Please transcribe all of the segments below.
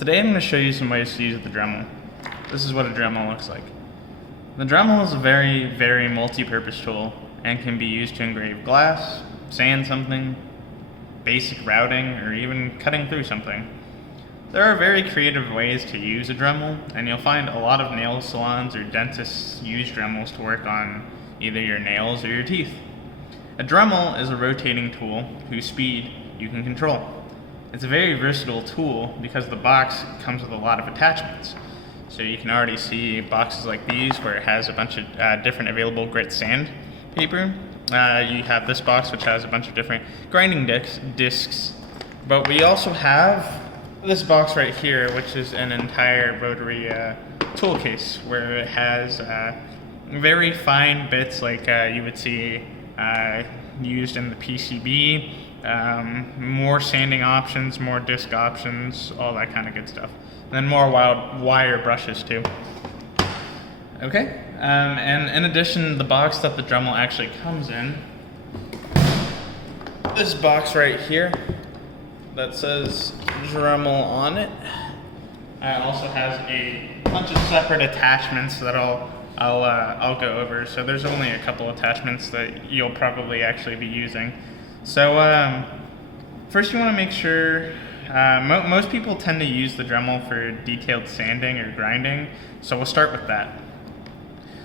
Today I'm going to show you some ways to use the Dremel. This is what a Dremel looks like. The Dremel is a very multi-purpose tool and can be used to engrave glass, sand something, basic routing, or even cutting through something. There are very creative ways to use a Dremel, and you'll find a lot of nail salons or dentists use Dremels to work on either your nails or your teeth. A Dremel is a rotating tool whose speed you can control. It's a very versatile tool because the box comes with a lot of attachments. So you can already see boxes like these where it has a bunch of different available grit sandpaper. You have this box which has a bunch of different grinding discs. But we also have this box right here, which is an entire rotary tool case where it has very fine bits like you would see used in the PCB. More sanding options, more disc options, all that kind of good stuff. And then more wire brushes too. Okay, and in addition, the box that the Dremel actually comes in, this box right here that says Dremel on it, also has a bunch of separate attachments that I'll go over. So there's only a couple attachments that you'll probably actually be using. So first you want to make sure, most people tend to use the Dremel for detailed sanding or grinding, so we'll start with that.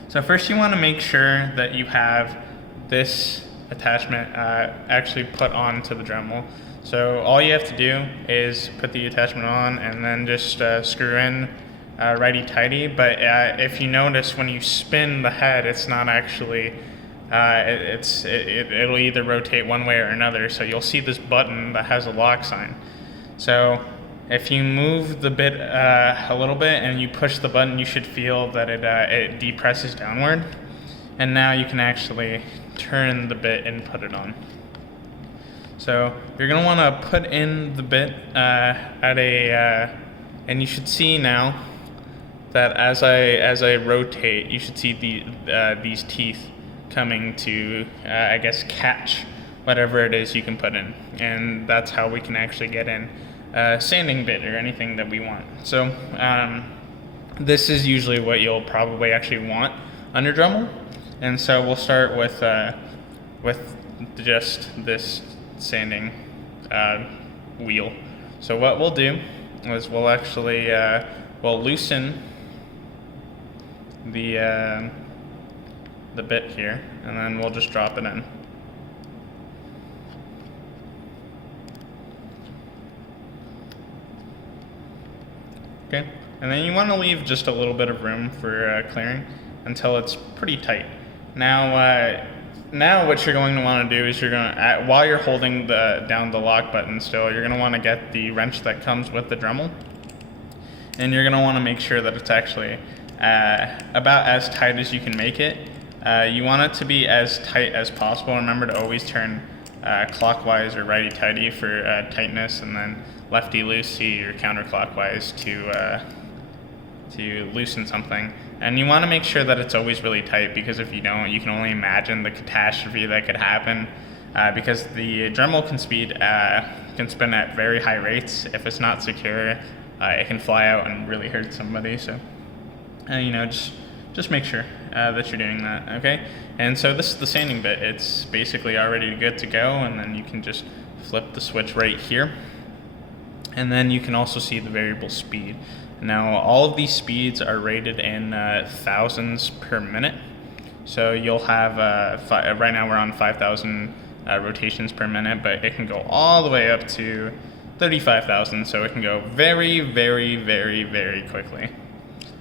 So first you want to make sure that you have this attachment actually put onto the Dremel. So all you have to do is put the attachment on and then just screw in righty-tighty, but if you notice when you spin the head, it's not actually it'll either rotate one way or another, so you'll see this button that has a lock sign. So if you move the bit a little bit and you push the button, you should feel that it depresses downward, and now you can actually turn the bit and put it on. So you're going to want to put in the bit and you should see now that as I rotate, you should see these teeth coming to, I guess, catch whatever it is you can put in. And that's how we can actually get in a sanding bit or anything that we want. So this is usually what you'll probably actually want on your Dremel. And so we'll start with just this sanding wheel. So what we'll do is we'll actually we'll loosen the bit here, and then we'll just drop it in. Okay, and then you want to leave just a little bit of room for clearing until it's pretty tight. Now what you're going to want to do is you're going to, while you're holding down the lock button still, you're going to want to get the wrench that comes with the Dremel, and you're going to want to make sure that it's actually about as tight as you can make it. You want it to be as tight as possible. Remember to always turn clockwise or righty-tighty for tightness, and then lefty-loosey or counterclockwise to loosen something. And you want to make sure that it's always really tight, because if you don't, you can only imagine the catastrophe that could happen, because the Dremel can spin at very high rates. If it's not secure, it can fly out and really hurt somebody. So just make sure that you're doing that, okay? And so this is the sanding bit. It's basically already good to go, and then you can just flip the switch right here. And then you can also see the variable speed. Now, all of these speeds are rated in thousands per minute. So you'll have, right now we're on 5,000 rotations per minute, but it can go all the way up to 35,000, so it can go very quickly.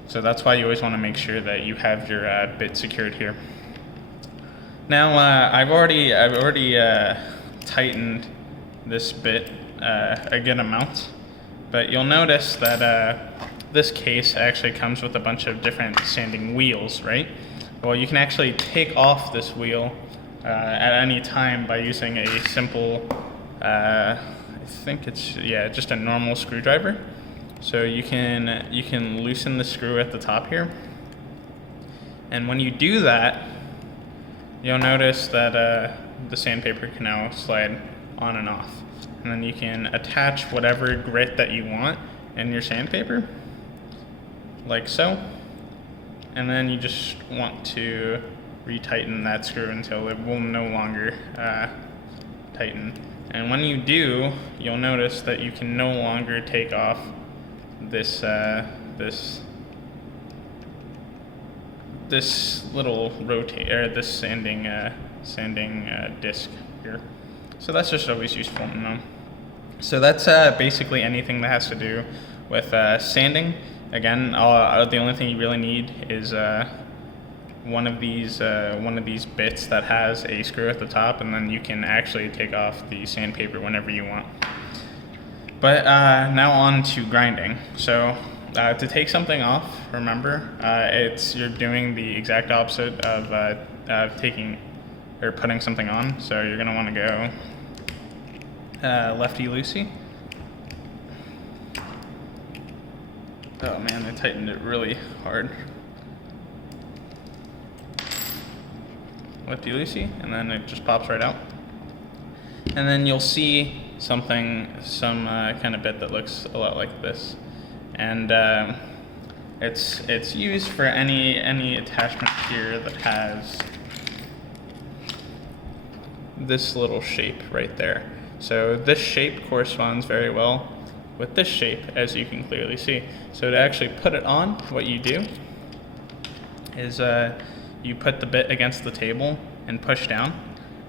So that's why you always want to make sure that you have your bit secured here. Now I've already tightened this bit a good amount, but you'll notice that this case actually comes with a bunch of different sanding wheels, right? Well, you can actually take off this wheel at any time by using a simple, I think it's just a normal screwdriver. So you can loosen the screw at the top here, and when you do that, you'll notice that the sandpaper can now slide on and off. And then you can attach whatever grit that you want in your sandpaper, like so. And then you just want to retighten that screw until it will no longer tighten. And when you do, you'll notice that you can no longer take off this little this sanding disc here. So that's just always useful to know. So that's basically anything that has to do with sanding. Again, the only thing you really need is one of these bits that has a screw at the top, and then you can actually take off the sandpaper whenever you want. But now on to grinding. So to take something off, remember, you're doing the exact opposite of taking or putting something on. So you're gonna want to go lefty-loosey. Oh man, they tightened it really hard. Lefty-loosey, and then it just pops right out. And then you'll see some kind of bit that looks a lot like this. And it's used for any attachment here that has this little shape right there. So this shape corresponds very well with this shape, as you can clearly see. So to actually put it on, what you do is you put the bit against the table and push down.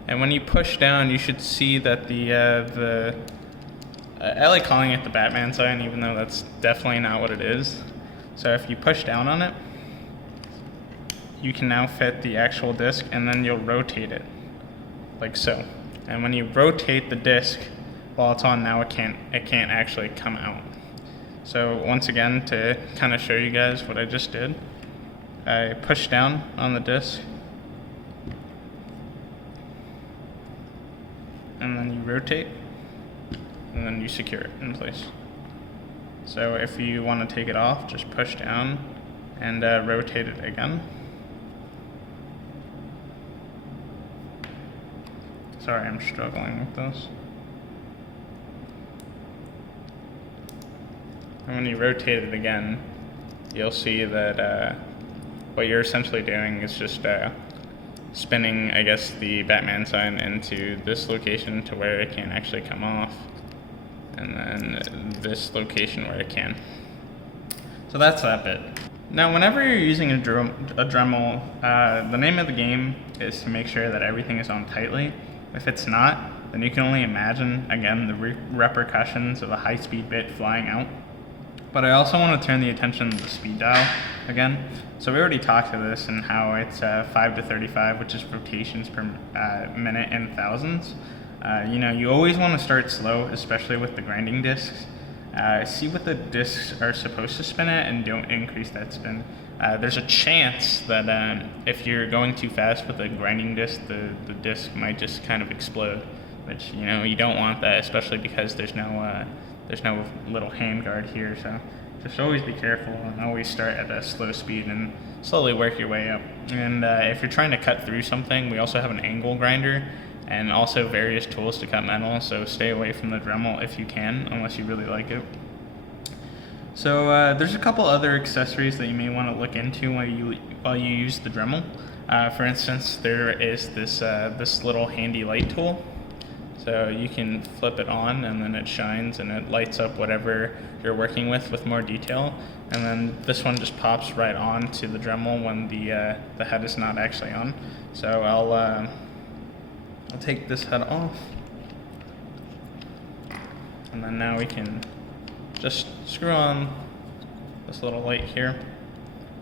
And when you push down, you should see that I like calling it the Batman sign, even though that's definitely not what it is. So if you push down on it, you can now fit the actual disc, and then you'll rotate it, like so. And when you rotate the disc while it's on, now it can't actually come out. So once again, to kind of show you guys what I just did, I push down on the disc, and then you rotate, and then you secure it in place. So if you want to take it off, just push down and rotate it again. Sorry, I'm struggling with this. And when you rotate it again, you'll see that what you're essentially doing is just spinning, I guess, the Batman sign into this location to where it can actually come off, and then this location where it can. So that's that bit. Now, whenever you're using a Dremel, the name of the game is to make sure that everything is on tightly. If it's not, then you can only imagine, again, the repercussions of a high-speed bit flying out. But I also want to turn the attention to the speed dial again. So we already talked to this and how it's 5 to 35, which is rotations per minute in thousands. You always want to start slow, especially with the grinding discs. See what the discs are supposed to spin at and don't increase that spin. There's a chance that if you're going too fast with a grinding disc, the disc might just kind of explode, which you don't want that, especially because there's no little hand guard here. So just always be careful and always start at a slow speed and slowly work your way up. And if you're trying to cut through something, we also have an angle grinder and also various tools to cut metal, so stay away from the Dremel if you can, unless you really like it. So there's a couple other accessories that you may want to look into while you use the Dremel. For instance, there is this little handy light tool. So you can flip it on and then it shines and it lights up whatever you're working with more detail. And then this one just pops right on to the Dremel when the head is not actually on. So I'll take this head off. And then now we can just screw on this little light here.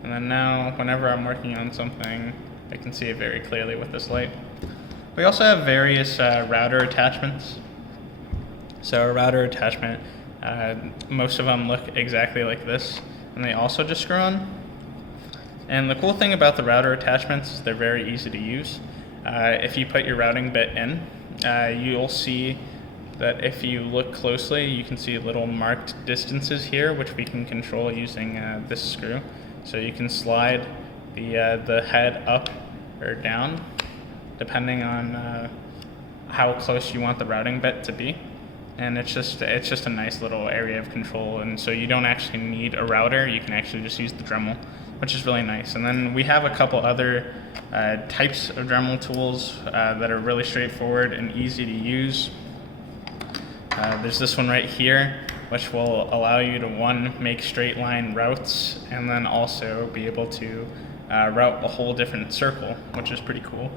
And then now whenever I'm working on something, I can see it very clearly with this light. We also have various router attachments. So a router attachment, most of them look exactly like this, and they also just screw on. And the cool thing about the router attachments is they're very easy to use. If you put your routing bit in, you'll see that if you look closely, you can see little marked distances here, which we can control using this screw. So you can slide the head up or down, depending on how close you want the routing bit to be. and it's just a nice little area of control. And so you don't actually need a router; you can actually just use the Dremel, which is really nice. And then we have a couple other types of Dremel tools that are really straightforward and easy to use. There's this one right here, which will allow you to, one, make straight line routes, and then also be able to route a whole different circle, which is pretty cool.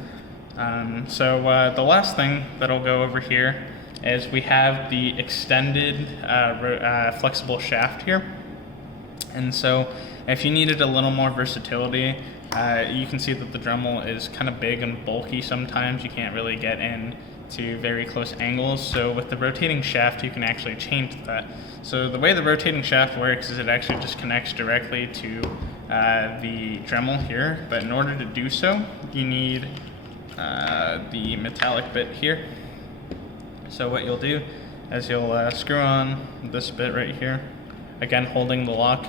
So the last thing that I'll go over here is we have the extended flexible shaft here. And so if you needed a little more versatility, you can see that the Dremel is kind of big and bulky sometimes. You can't really get in to very close angles. So with the rotating shaft, you can actually change that. So the way the rotating shaft works is it actually just connects directly to the Dremel here. But in order to do so, you need the metallic bit here. So what you'll do is you'll screw on this bit right here, again holding the lock.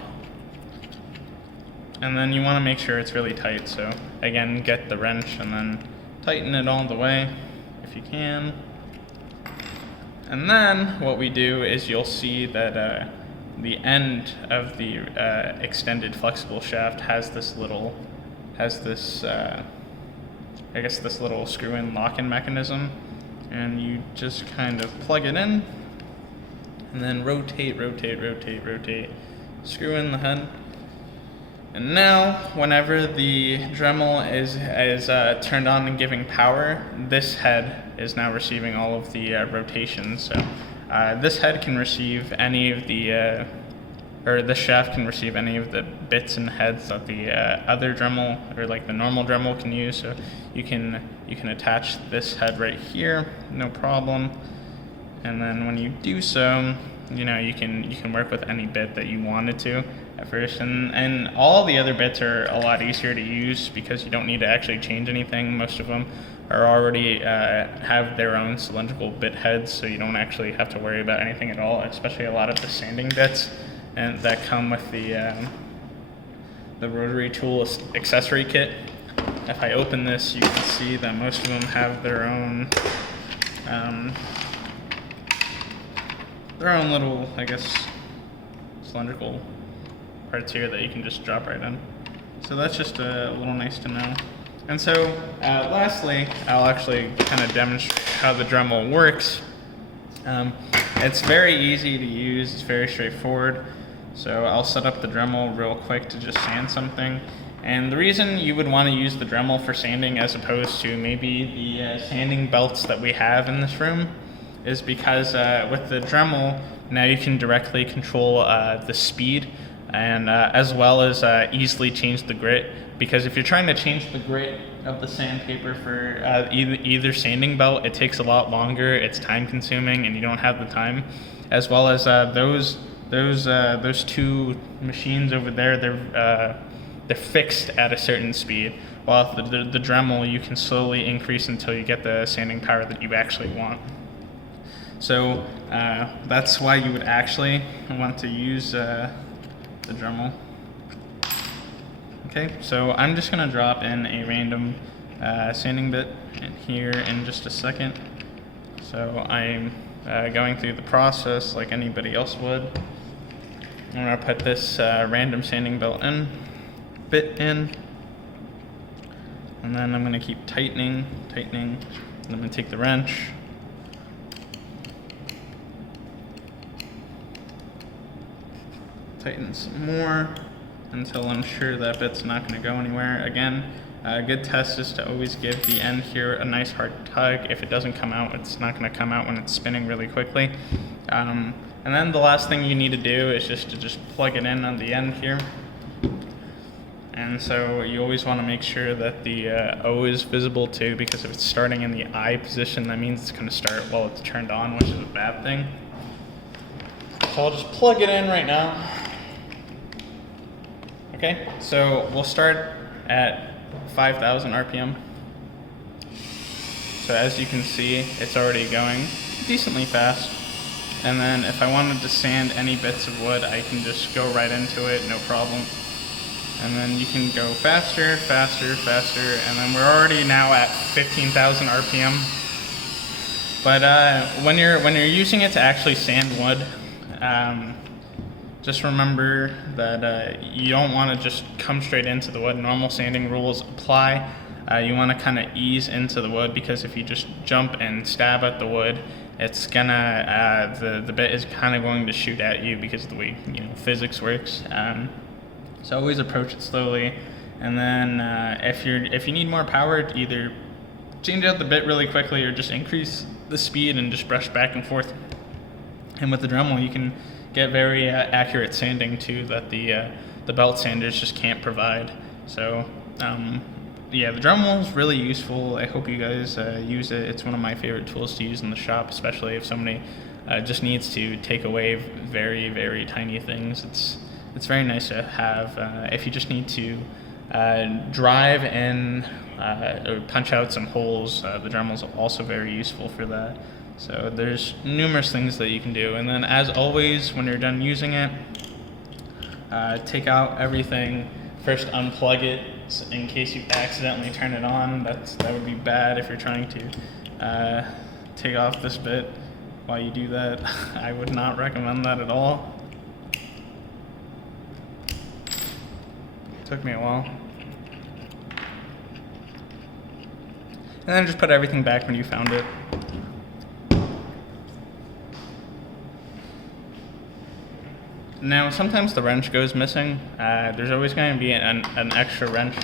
And then you want to make sure it's really tight. So again, get the wrench and then tighten it all the way if you can. And then what we do is you'll see that the end of the extended flexible shaft has this little, this little screw-in lock-in mechanism, and you just kind of plug it in, and then rotate, screw in the head. And now, whenever the Dremel is turned on and giving power, this head is now receiving all of the rotation. So this head can receive any of the, or this shaft can receive any of the bits and heads that the other Dremel, or like the normal Dremel, can use. So you can attach this head right here, no problem. And then when you do so, you know, you can work with any bit that you wanted to at first, and all the other bits are a lot easier to use because you don't need to actually change anything. Most of them are already have their own cylindrical bit heads, so you don't actually have to worry about anything at all, especially a lot of the sanding bits and that come with the rotary tool accessory kit. If I open this, you can see that most of them have their own little, I guess, cylindrical parts here that you can just drop right in. So that's just a little nice to know. And so lastly, I'll actually kind of demonstrate how the Dremel works. It's very easy to use, it's very straightforward. So I'll set up the Dremel real quick to just sand something. And the reason you would want to use the Dremel for sanding as opposed to maybe the sanding belts that we have in this room is because with the Dremel, now you can directly control the speed and as well as easily change the grit. Because if you're trying to change the grit of the sandpaper for either sanding belt, it takes a lot longer, it's time consuming, and you don't have the time. As well as those two machines over there, they're fixed at a certain speed. While the Dremel, you can slowly increase until you get the sanding power that you actually want. So that's why you would actually want to use the Dremel. Okay, so I'm just going to drop in a random sanding bit in here in just a second. So I'm going through the process like anybody else would. I'm going to put this random sanding bit in, and then I'm going to keep tightening, and I'm going to take the wrench, tighten some more until I'm sure that bit's not going to go anywhere. Again, a good test is to always give the end here a nice hard tug. If it doesn't come out, it's not going to come out when it's spinning really quickly. And then the last thing you need to do is just plug it in on the end here. And so you always want to make sure that the O is visible too, because if it's starting in the I position, that means it's going to start while it's turned on, which is a bad thing. So I'll just plug it in right now. Okay, so we'll start at 5,000 RPM. So as you can see, it's already going decently fast. And then if I wanted to sand any bits of wood, I can just go right into it, no problem. And then you can go faster, and then we're already now at 15,000 RPM. But when you're using it to actually sand wood, just remember that you don't want to just come straight into the wood. Normal sanding rules apply. You want to kind of ease into the wood, because if you just jump and stab at the wood, it's gonna the bit is kind of going to shoot at you because of the way physics works. So always approach it slowly, and then if you need more power, either change out the bit really quickly or just increase the speed and just brush back and forth. And with the Dremel, you can get very accurate sanding too that the belt sanders just can't provide. So yeah, the Dremel is really useful. I hope you guys use it. It's one of my favorite tools to use in the shop, especially if somebody just needs to take away very, very tiny things. It's very nice to have if you just need to drive in or punch out some holes. The Dremel is also very useful for that. So there's numerous things that you can do. And then, as always, when you're done using it, take out everything. First, unplug it in case you accidentally turn it on. That would be bad if you're trying to take off this bit while you do that. I would not recommend that at all. Took me a while. And then just put everything back when you found it. Now, sometimes the wrench goes missing. There's always going to be an extra wrench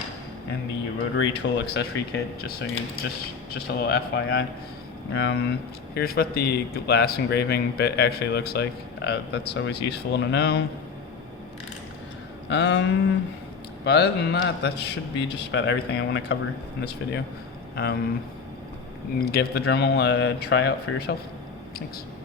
in the rotary tool accessory kit, just so you just a little FYI. Here's what the glass engraving bit actually looks like. That's always useful to know. But other than that, that should be just about everything I want to cover in this video. Give the Dremel a try out for yourself. Thanks.